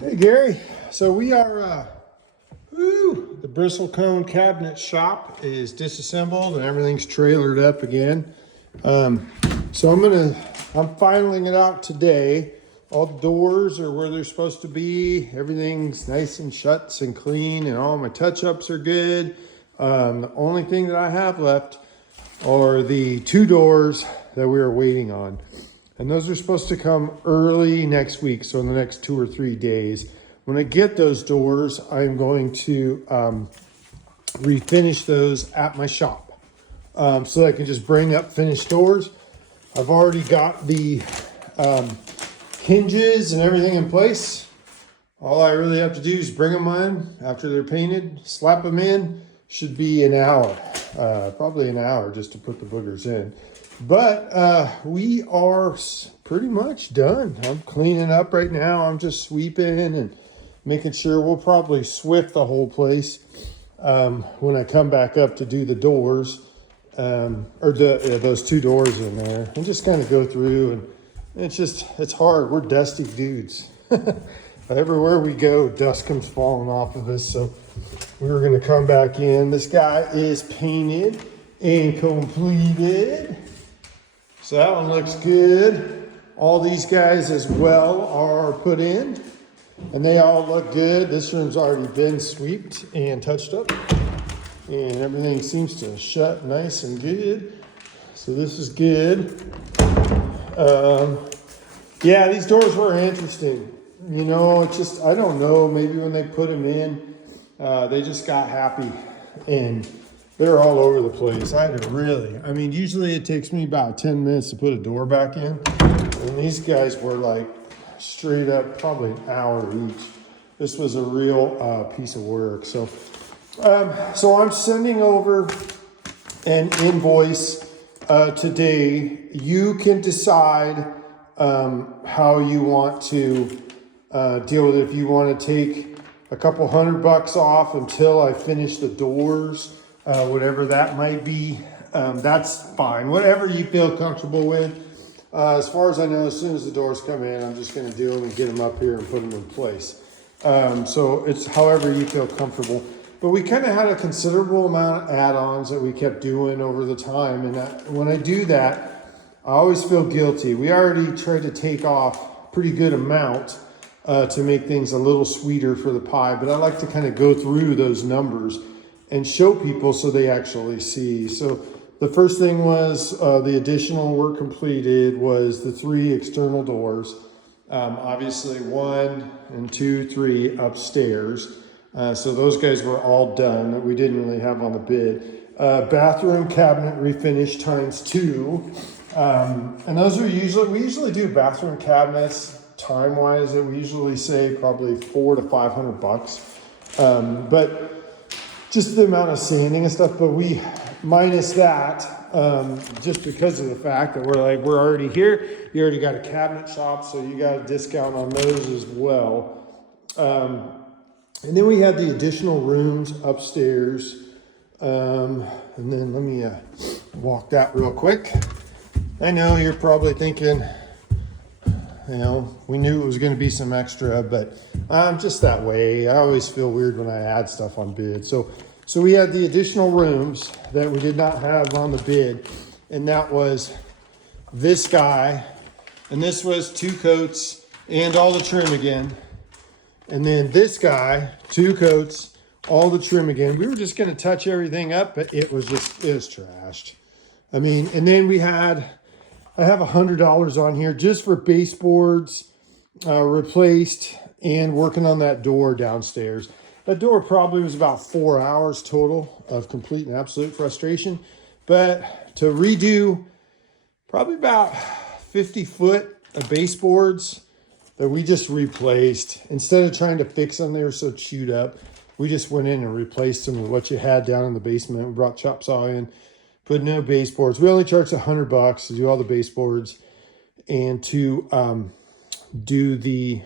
Hey Gary, so we are, the bristlecone cabinet shop is disassembled and everything's trailered up again. So I'm filing it out today. All the doors are where they're supposed to be. Everything's nice and shuts and clean and all my touch-ups are good. The only thing that I have left are the two doors that we are waiting on. And those are supposed to come early next week, so in the next 2 or 3 days. When I get those doors, I'm going to refinish those at my shop so that I can just bring up finished doors. I've already got the hinges and everything in place. All I really have to do is bring them in after they're painted, slap them in. Should be an hour, probably an hour just to put the boogers in. But we are pretty much done. I'm cleaning up right now. I'm just sweeping and making sure. We'll probably Swift the whole place when I come back up to do the doors, those two doors in there. And just kind of go through, and it's hard. We're dusty dudes. Everywhere we go, dust comes falling off of us. So we're going to come back in. This guy is painted and completed. So that one looks good. All these guys as well are put in and they all look good. This room's already been swept and touched up and everything seems to shut nice and good. So this is good. Yeah, these doors were interesting. You know, it's just, I don't know, maybe when they put them in, they just got happy and they're all over the place. I mean, usually it takes me about 10 minutes to put a door back in. And these guys were like straight up, probably an hour each. This was a real piece of work. So I'm sending over an invoice today. You can decide how you want to deal with it. If you want to take a couple $100 off until I finish the doors, whatever that might be, that's fine. Whatever you feel comfortable with. As far as I know, as soon as the doors come in, I'm just going to do them and get them up here and put them in place. So it's however you feel comfortable. But we kind of had a considerable amount of add-ons that we kept doing over the time. And when I do that, I always feel guilty. We already tried to take off a pretty good amount to make things a little sweeter for the pie. But I like to kind of go through those numbers and show people so they actually see. So the first thing was the additional work completed was the 3 external doors. Obviously 1 and 2, 3 upstairs. So those guys were all done that we didn't really have on the bid. Bathroom cabinet refinish ×2. And those are we usually do bathroom cabinets time-wise, we usually say probably $400 to $500. But just the amount of sanding and stuff, but we minus that just because of the fact that we're already here. You already got a cabinet shop, so you got a discount on those as well. And then we had the additional rooms upstairs. And then let me walk that real quick. I know you're probably thinking, you know, we knew it was going to be some extra, but I'm just that way. I always feel weird when I add stuff on bid. So we had the additional rooms that we did not have on the bid, and that was this guy, and this was 2 coats and all the trim again. And then this guy, 2 coats, all the trim again. We were just going to touch everything up, but it was trashed. I mean, and then I have $100 on here just for baseboards replaced and working on that door downstairs. That door probably was about 4 hours total of complete and absolute frustration. But to redo probably about 50 foot of baseboards that we just replaced. Instead of trying to fix them, they were so chewed up. We just went in and replaced them with what you had down in the basement. We brought chop saw in. Put no baseboards. We only charged $100 to do all the baseboards and to do the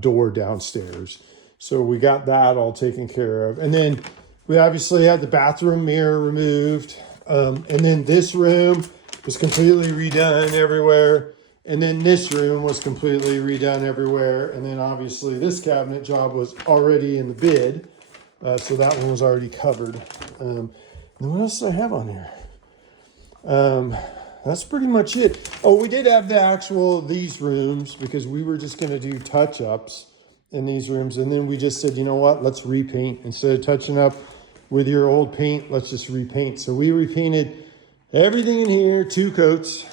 door downstairs. So we got that all taken care of. And then we obviously had the bathroom mirror removed. And then this room was completely redone everywhere. And then this room was completely redone everywhere. And then obviously this cabinet job was already in the bid. So that one was already covered. And what else do I have on here? That's pretty much it. Oh, we did have these rooms because we were just going to do touch-ups in these rooms. And then we just said, you know what, let's repaint. Instead of touching up with your old paint, let's just repaint. So we repainted everything in here, 2 coats.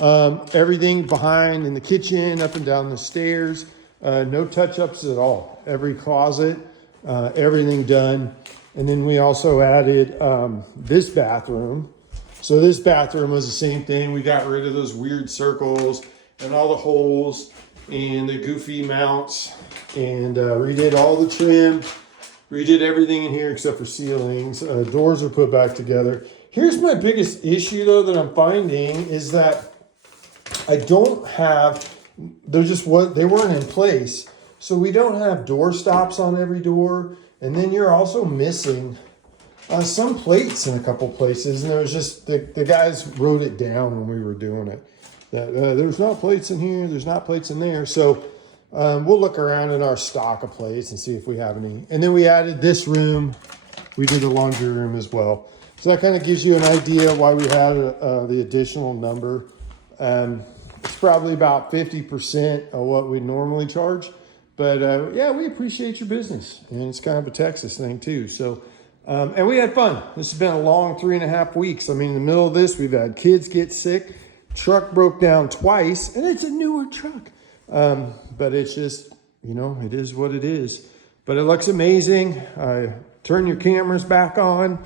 Everything behind in the kitchen, up and down the stairs, no touch-ups at all. Every closet, everything done. And then we also added this bathroom. So this bathroom was the same thing. We got rid of those weird circles and all the holes and the goofy mounts, and redid all the trim, redid everything in here except for ceilings. Doors are put back together. Here's my biggest issue though that I'm finding is that I don't have, they weren't in place. So we don't have door stops on every door. And then you're also missing some plates in a couple places. And there was just, the guys wrote it down when we were doing it. That there's not plates in here, there's not plates in there. So we'll look around in our stock of plates and see if we have any. And then we added this room. We did a laundry room as well. So that kind of gives you an idea why we had the additional number. It's probably about 50% of what we normally charge. But yeah, we appreciate your business. And it's kind of a Texas thing too. So, and we had fun. This has been a long 3.5 weeks. I mean, in the middle of this, we've had kids get sick. Truck broke down twice, and it's a newer truck. But it's just, you know, it is what it is. But it looks amazing. Turn your cameras back on.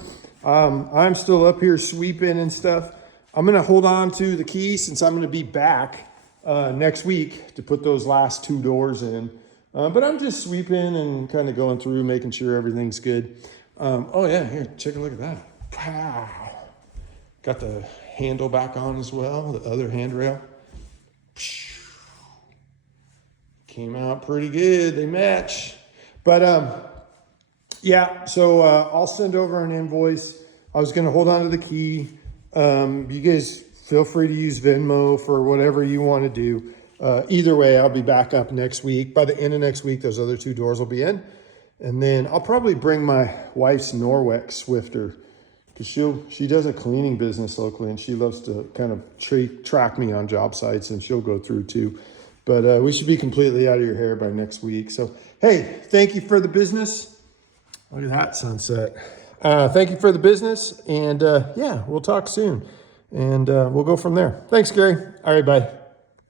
I'm still up here sweeping and stuff. I'm going to hold on to the key since I'm going to be back next week to put those last 2 doors in. But I'm just sweeping and kind of going through, making sure everything's good. Oh yeah, here, take a look at that. Wow. Got the handle back on as well, the other handrail. Came out pretty good, they match. But yeah, so I'll send over an invoice. I was gonna hold on to the key. You guys feel free to use Venmo for whatever you wanna do. Either way, I'll be back up next week. By the end of next week, those other 2 doors will be in. And then I'll probably bring my wife's Norwex Swifter because she does a cleaning business locally and she loves to kind of track me on job sites, and she'll go through too. But we should be completely out of your hair by next week. So, hey, thank you for the business. Look at that sunset. Thank you for the business. And yeah, we'll talk soon. And we'll go from there. Thanks, Gary. All right, bye.